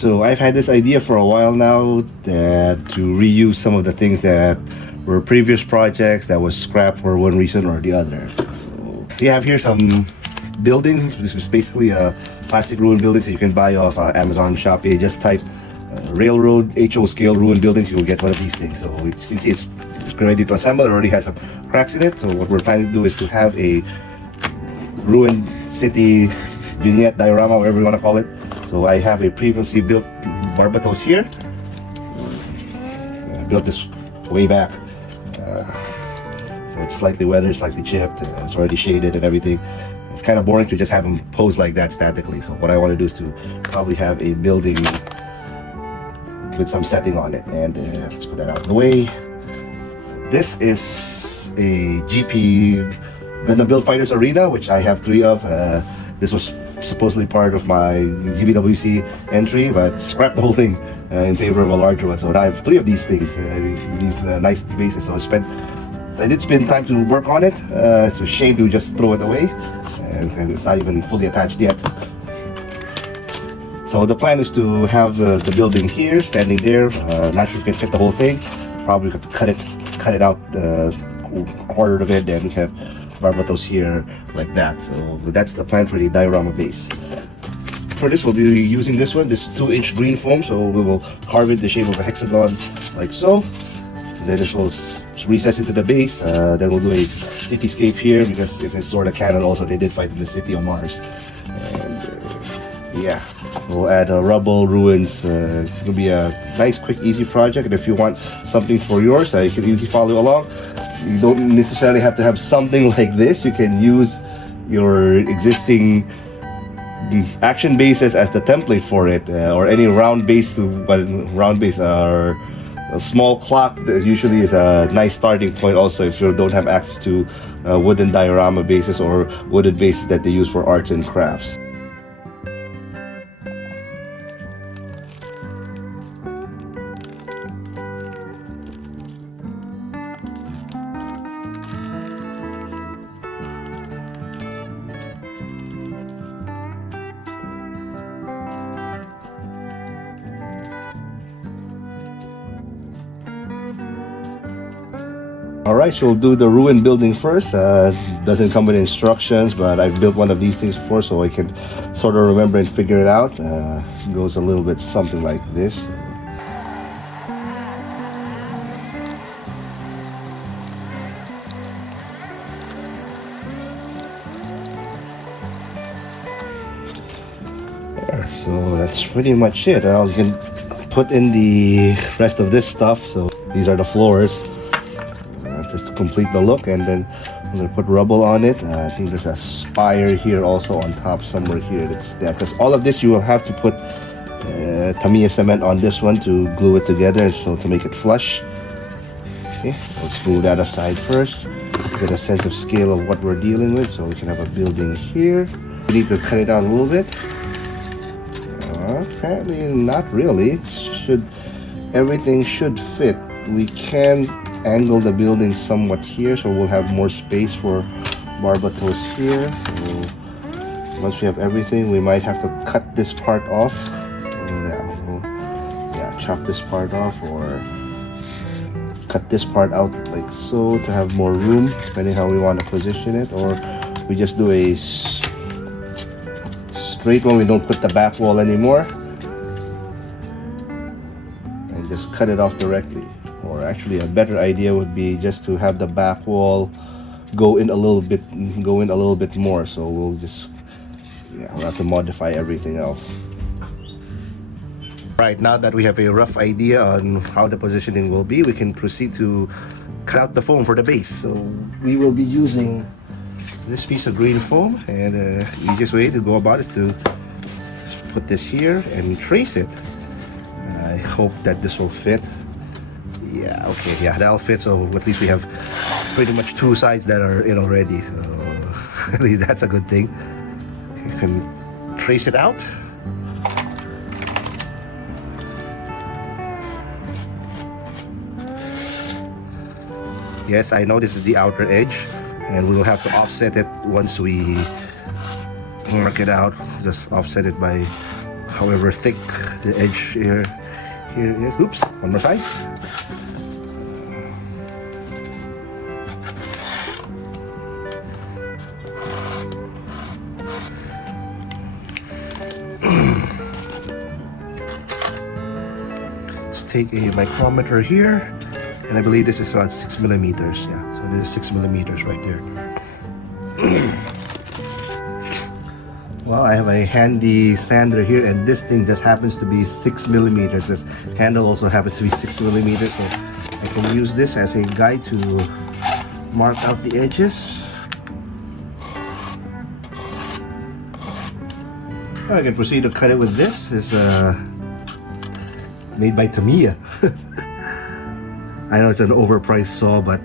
So I've had this idea for a while now that to reuse some of the things that were previous projects that was scrapped for one reason or the other. So we have here some buildings. This is basically a plastic ruined buildings that you can buy off Amazon, Shopee. Just type railroad HO scale ruined buildings, you will get one of these things. So you can see it's ready to assemble. It already has some cracks in it. So what we're planning to do is to have a ruined city vignette, diorama, whatever you want to call it. So I have a previously built Barbatos here. I built this way back. So it's slightly weathered, slightly chipped. It's already shaded and everything. It's kind of boring to just have them pose like that statically. So what I want to do is to probably have a building with some setting on it. And let's put that out of the way. This is a GP Gundam Build Fighters Arena, which I have 3 of. This was supposedly part of my GBWC entry, but scrapped the whole thing in favor of a larger one. So I have 3 of these things, these nice bases. So I did spend time to work on it. It's a shame to just throw it away, and it's not even fully attached yet. So the plan is to have the building here, standing there. Not sure if we can fit the whole thing. Probably have to cut it out, quarter of it, then we have Barbatos here like that. So that's the plan for the diorama base. For this, we'll be using this one, this 2-inch green foam. So we will carve it in the shape of a hexagon like so. And then this will recess into the base. Then we'll do a cityscape here because it is sort of canon also. They did fight in the city on Mars. And yeah, we'll add rubble, ruins. It'll be a nice, quick, easy project. And if you want something for yours, you can easily follow along. You don't necessarily have to have something like this. You can use your existing action bases as the template for it, or any round base. Round base or a small clock that usually is a nice starting point. Also, if you don't have access to wooden diorama bases or wooden bases that they use for arts and crafts. Alright, so we'll do the ruined building first. Doesn't come with instructions, but I've built one of these things before, so I can sort of remember and figure it out. It goes a little bit something like this. There, so that's pretty much it. You can put in the rest of this stuff. So these are the floors. Just to complete the look, and then I'm gonna put rubble on it. I think there's a spire here also on top somewhere here. Because all of this you will have to put Tamiya cement on this one to glue it together, so to make it flush. Okay, let's move that aside first. Get a sense of scale of what we're dealing with, so we can have a building here. We need to cut it down a little bit. Apparently not really. Everything should fit. We can angle the building somewhat here, so we'll have more space for Barbatos here. So once we have everything, we might have to cut this part off. Chop this part off, or cut this part out like so to have more room, depending how we want to position it. Or we just do a straight one. We don't put the back wall anymore, and just cut it off directly. Or actually, a better idea would be just to have the back wall go in a little bit more. So we'll have to modify everything else. Right, now that we have a rough idea on how the positioning will be, we can proceed to cut out the foam for the base. So we will be using this piece of green foam, and the easiest way to go about it is to put this here and trace it. I hope that this will fit. Yeah, okay, yeah, that'll fit. So at least we have pretty much 2 sides that are in already. So at least that's a good thing. You can trace it out. Yes, I know this is the outer edge, and we will have to offset it once we mark it out. Just offset it by however thick the edge here is. Oops, one more time. Let's take a micrometer here, and I believe this is about 6 millimeters. Yeah, so this is 6 millimeters right there. Well, I have a handy sander here, and this thing just happens to be 6 millimeters. This handle also happens to be 6 millimeters, so I can use this as a guide to mark out the edges. I can proceed to cut it with this. It's made by Tamiya. I know it's an overpriced saw, but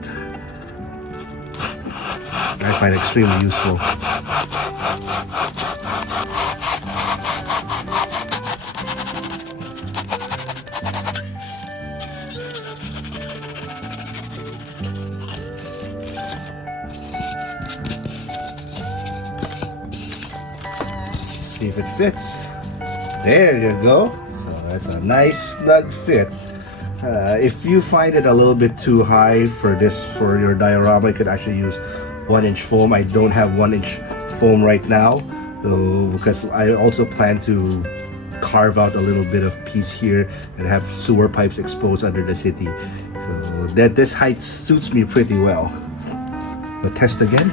I find it extremely useful. See if it fits. There you go. So that's a nice snug fit. If you find it a little bit too high for your diorama, you could actually use 1-inch foam. I don't have 1-inch foam right now, so because I also plan to carve out a little bit of piece here and have sewer pipes exposed under the city. So that this height suits me pretty well. We'll test again.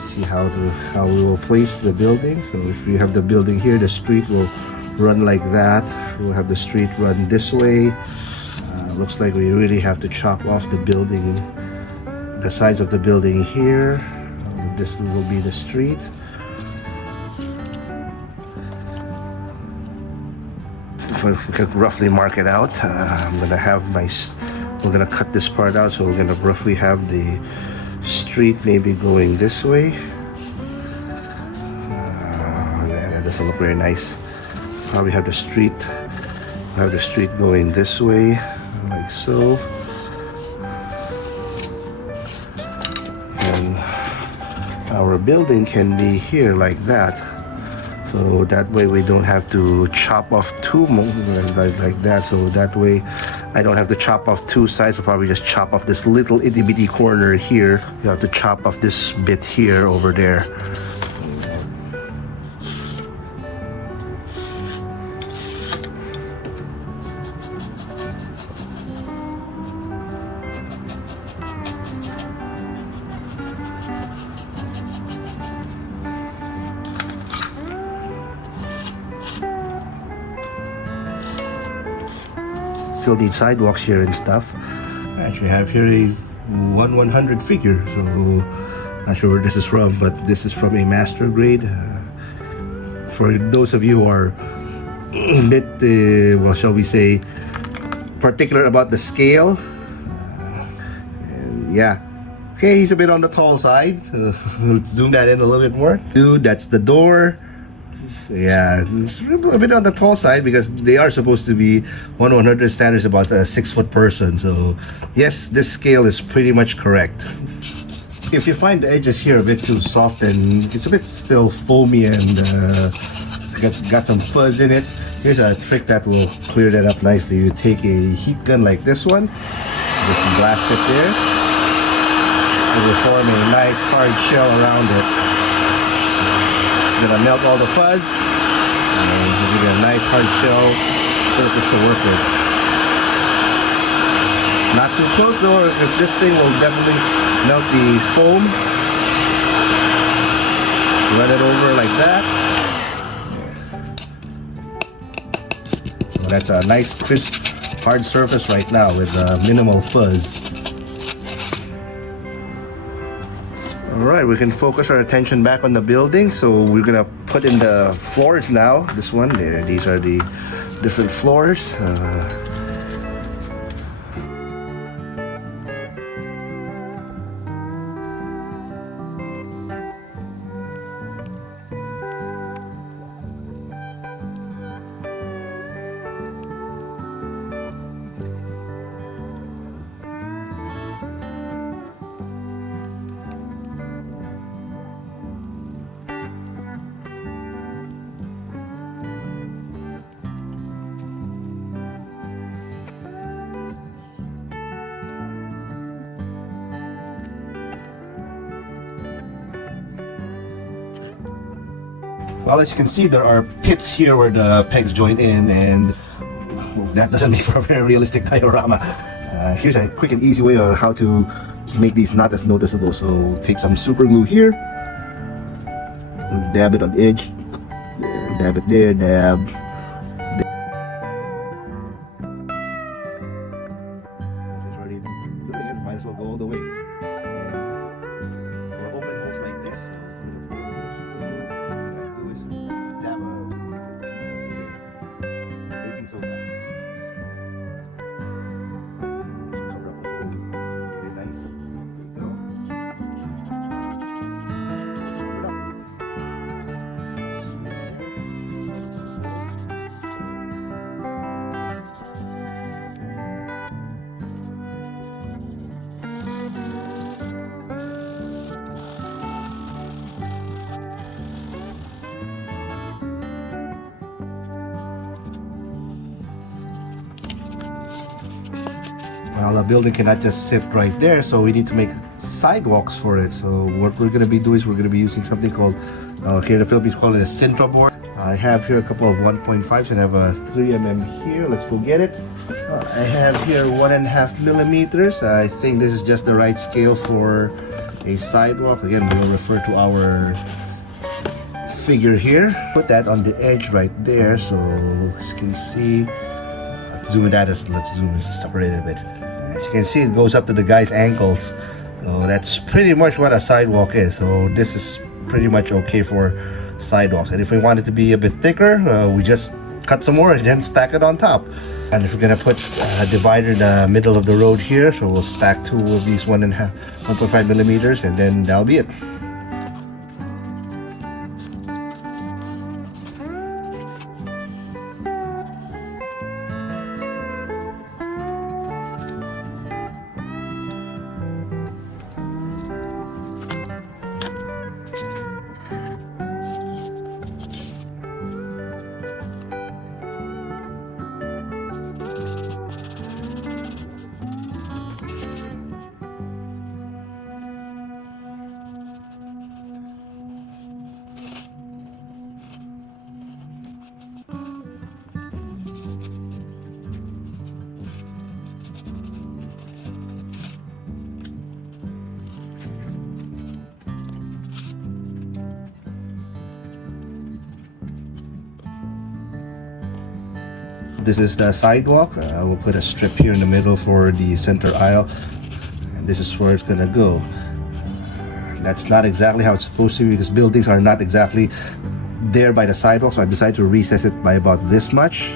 See how we will place the building. So if we have the building here, the street will run like that. We'll have the street run this way. Looks like we really have to chop off the building, the sides of the building here. This will be the street. We can roughly mark it out. We're gonna cut this part out, so we're gonna roughly have the street maybe going this way. That doesn't look very nice. Probably have the street going this way, like so. And our building can be here like that. So that way we don't have to chop off two like that. So that way I don't have to chop off two sides. We'll probably just chop off this little itty bitty corner here. You have to chop off this bit here over there. Still need sidewalks here and stuff. I actually have here a 1/100 figure, so not sure where this is from, but this is from a master grade. For those of you who are a bit, well, shall we say, particular about the scale, yeah. Okay, he's a bit on the tall side. We'll zoom that in a little bit more. Dude, that's the door. Yeah, it's a bit on the tall side because they are supposed to be 1/100 standards, about a 6-foot person. So yes, this scale is pretty much correct. If you find the edges here a bit too soft and it's a bit still foamy and got some fuzz in it, here's a trick that will clear that up nicely. You take a heat gun like this one, just blast it there. It will form a nice hard shell around it. Gonna melt all the fuzz and give you a nice hard shell surface to work with. Not too close though, because this thing will definitely melt the foam. Run it over like that. Well, that's a nice crisp hard surface right now with minimal fuzz. Alright, we can focus our attention back on the building. So we're gonna put in the floors now. This one there, these are the different floors. Well, as you can see, there are pits here where the pegs join in, and that doesn't make for a very realistic diorama. Here's a quick and easy way on how to make these not as noticeable. So take some super glue here, dab it on the edge, dab it there, dab. Since it's already doing it, might as well go all the way. For open holes like this, do is dab a baking soda. Well, a building cannot just sit right there, so we need to make sidewalks for it. So what we're going to be doing is we're going to be using something called, here in the Philippines, call it a Sintra board. I have here a couple of 1.5s and I have a 3mm here. Let's go get it. I have here 1.5 millimeters. I think this is just the right scale for a sidewalk. Again, we'll refer to our figure here. Put that on the edge right there, so as you can see, zoom it out. Let's zoom it, separate it a bit. As you can see, it goes up to the guy's ankles. So that's pretty much what a sidewalk is. So this is pretty much okay for sidewalks. And if we want it to be a bit thicker, we just cut some more and then stack it on top. And if we're gonna put a divider in the middle of the road here, so we'll stack two of these 1.5 millimeters, and then that'll be it. This is the sidewalk. We'll put a strip here in the middle for the center aisle, and this is where it's gonna go. That's not exactly how it's supposed to be because buildings are not exactly there by the sidewalk, so I decided to recess it by about this much.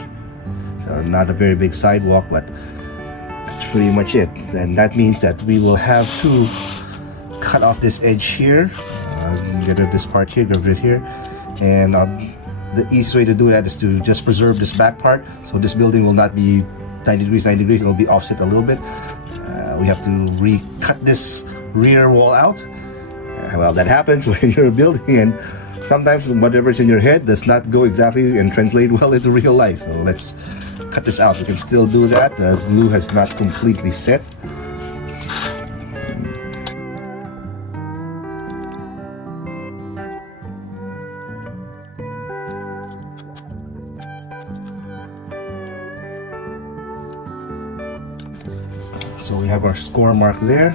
So not a very big sidewalk, but that's pretty much it. And that means that we will have to cut off this edge here, get rid of this part here, get rid of it here, and the easiest way to do that is to just preserve this back part. So this building will not be 90 degrees, it'll be offset a little bit. We have to recut this rear wall out. Well, that happens when you're building, and sometimes whatever's in your head does not go exactly and translate well into real life. So let's cut this out. We can still do that. The glue has not completely set. So we have our score mark there.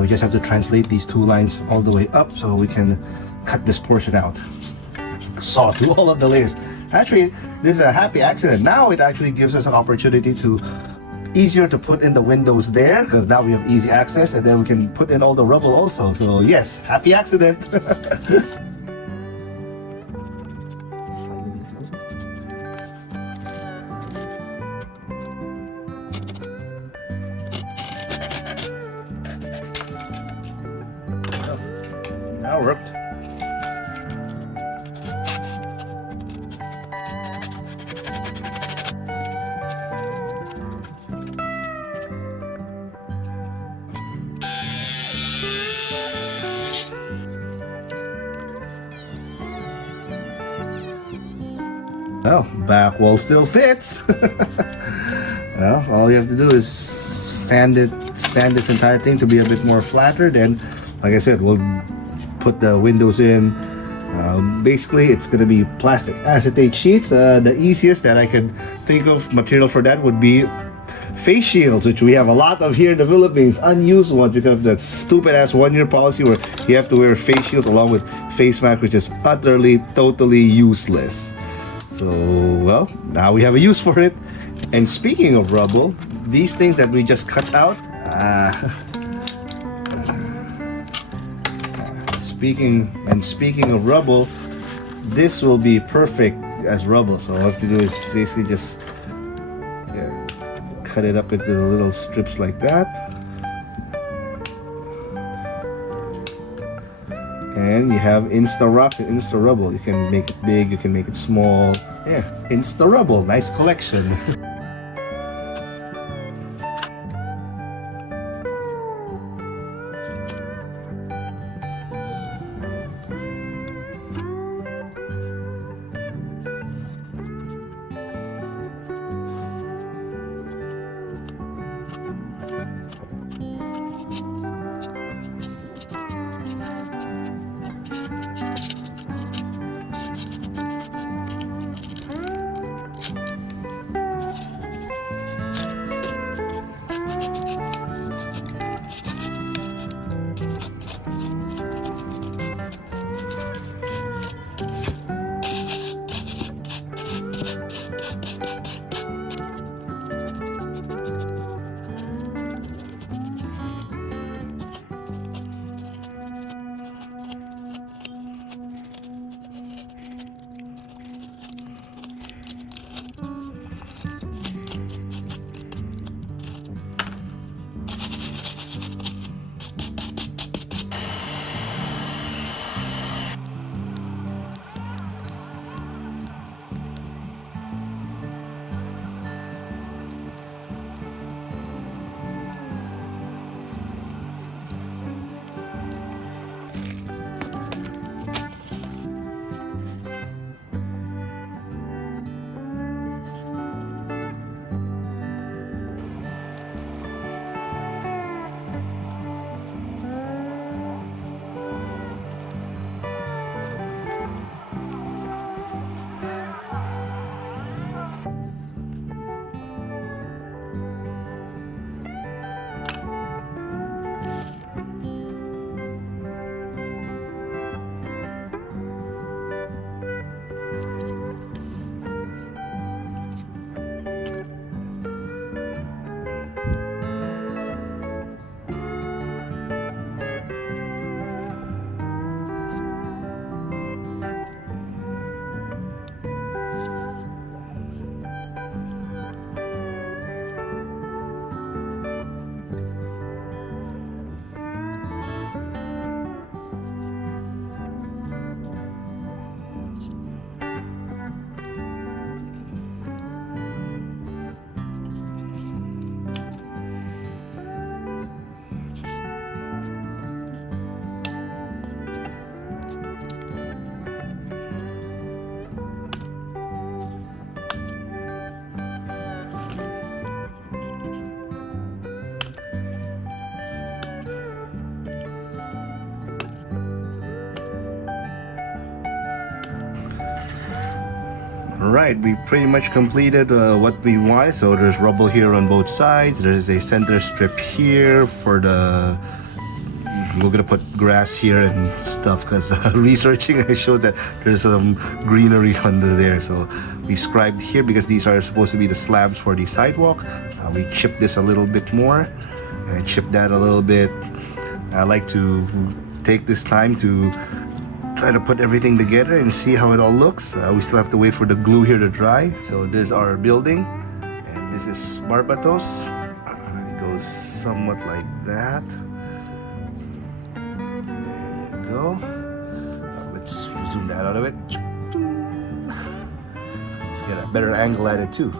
We just have to translate these two lines all the way up so we can cut this portion out. Saw through all of the layers. Actually, this is a happy accident. Now it actually gives us an opportunity to easier to put in the windows there because now we have easy access, and then we can put in all the rubble also. So yes, happy accident. That worked. Well, back wall still fits. Well, all you have to do is sand this entire thing to be a bit more flatter. Then, like I said, we'll put the windows in, basically it's gonna be plastic acetate sheets. The easiest that I could think of material for that would be face shields, which we have a lot of here in the Philippines, unused ones because of that stupid ass 1-year policy where you have to wear face shields along with face mask, which is utterly, totally useless. So, well, now we have a use for it. And speaking of rubble, these things that we just cut out, speaking of rubble, this will be perfect as rubble. So all I have to do is basically just cut it up into little strips like that, and you have Insta Rock and Insta Rubble. You can make it big, you can make it small. Yeah, Insta Rubble, nice collection. Alright, we pretty much completed what we wanted. So there's rubble here on both sides. There's a center strip here for the... We're gonna put grass here and stuff because researching I showed that there's some greenery under there. So we scribed here because these are supposed to be the slabs for the sidewalk. We chipped this a little bit more and chipped that a little bit. I like to take this time to try to put everything together and see how it all looks. We still have to wait for the glue here to dry. So this is our building, and this is Barbatos. It goes somewhat like that. There you go. Let's zoom that out of it. Let's get a better angle at it too.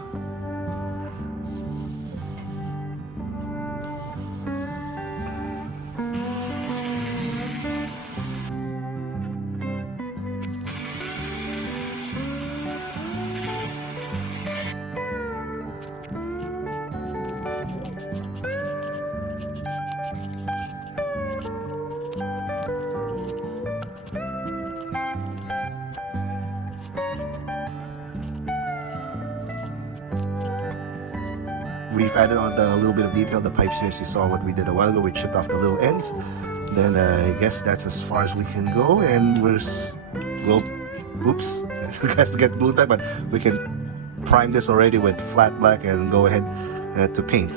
we've added on the little bit of detail. The pipes here, as you saw what we did a while ago, we chipped off the little ends. Then I guess that's as far as we can go, and we'll oops, it has to get glued back, but we can prime this already with flat black and go ahead to paint.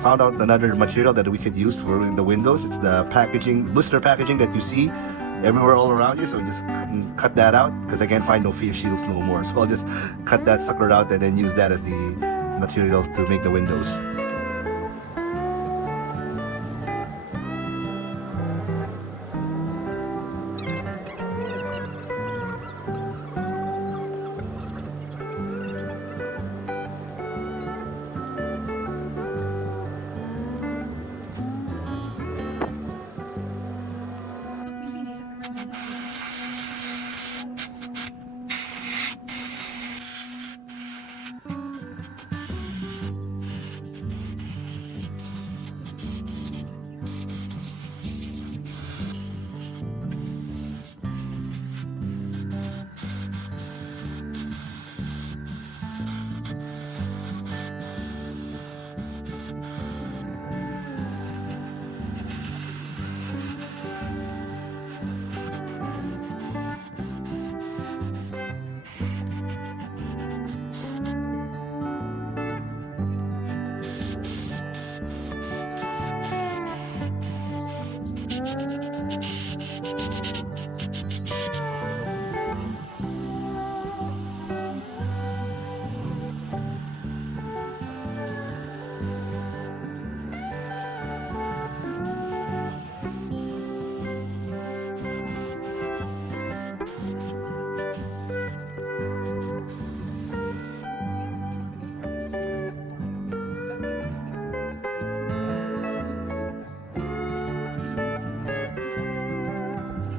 Found out another material that we could use for the windows. It's the packaging, blister packaging that you see everywhere all around you. So we just cut that out because I can't find no face shields no more. So I'll just cut that sucker out and then use that as the material to make the windows.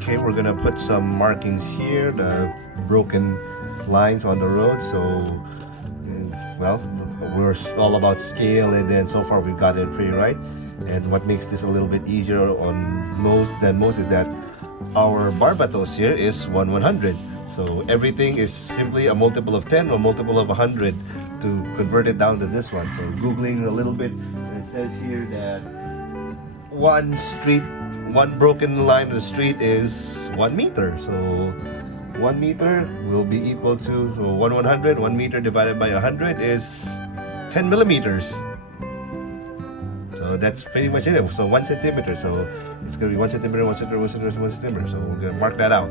Okay, we're gonna put some markings here, the broken lines on the road. So, well, we're all about scale, and then so far we've got it pretty right. And what makes this a little bit easier than most is that our barbatos here is 1/100. So everything is simply a multiple of 10 or multiple of 100 to convert it down to this one. So googling a little bit, and it says here that one broken line on the street is 1 meter. So 1 meter will be equal to, so 1/100, 1 meter divided by 100 is 10 millimeters. So that's pretty much it. So 1 centimeter. So it's gonna be 1 centimeter, 1 centimeter, 1 centimeter, 1 centimeter. So we're gonna mark that out.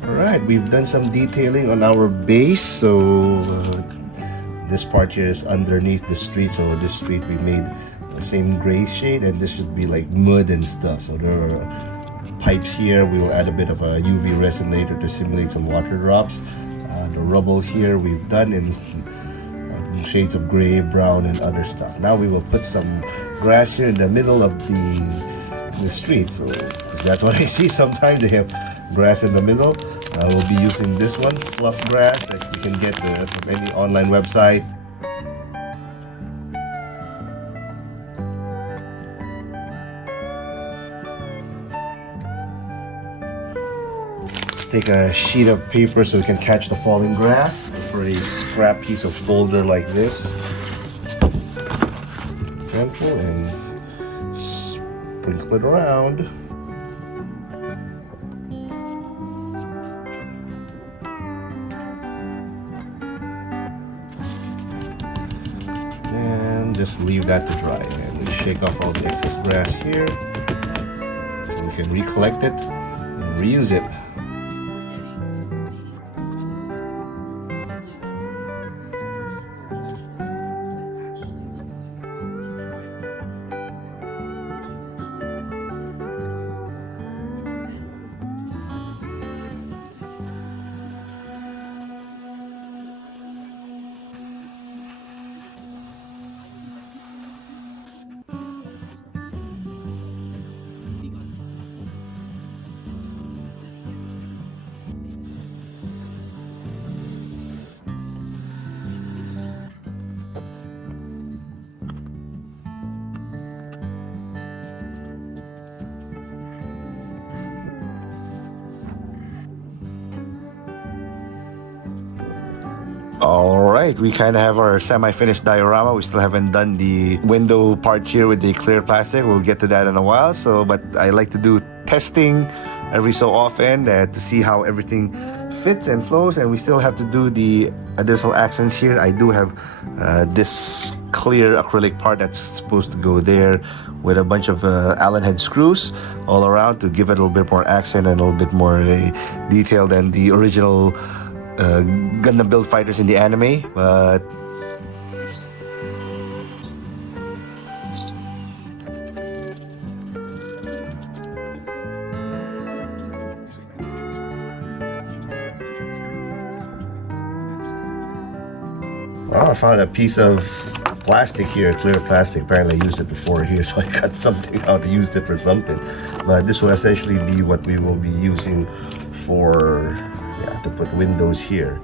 Alright, we've done some detailing on our base. So this part here is underneath the street. So this street we made the same gray shade, and this should be like mud and stuff. So there are pipes here. We will add a bit of a UV resonator to simulate some water drops. The rubble here we've done in shades of gray, brown, and other stuff. Now we will put some grass here in the middle of the street. So 'cause that's what I see sometimes, they have grass in the middle. We'll be using this one, fluff grass, that you can get from any online website. Let's take a sheet of paper so we can catch the falling grass. For a scrap piece of folder like this, handful, and sprinkle it around. And just leave that to dry, and we shake off all the excess grass here so we can recollect it and reuse it. All right, we kind of have our semi-finished diorama. We still haven't done the window part here with the clear plastic. We'll get to that in a while. But I like to do testing every so often to see how everything fits and flows. And we still have to do the additional accents here. I do have this clear acrylic part that's supposed to go there with a bunch of Allen head screws all around to give it a little bit more accent and a little bit more detail than the original Gundam build fighters in the anime. But well, I found a piece of plastic here, clear plastic. Apparently I used it before here, so I cut something out, used it for something. But this will essentially be what we will be using for to put windows here.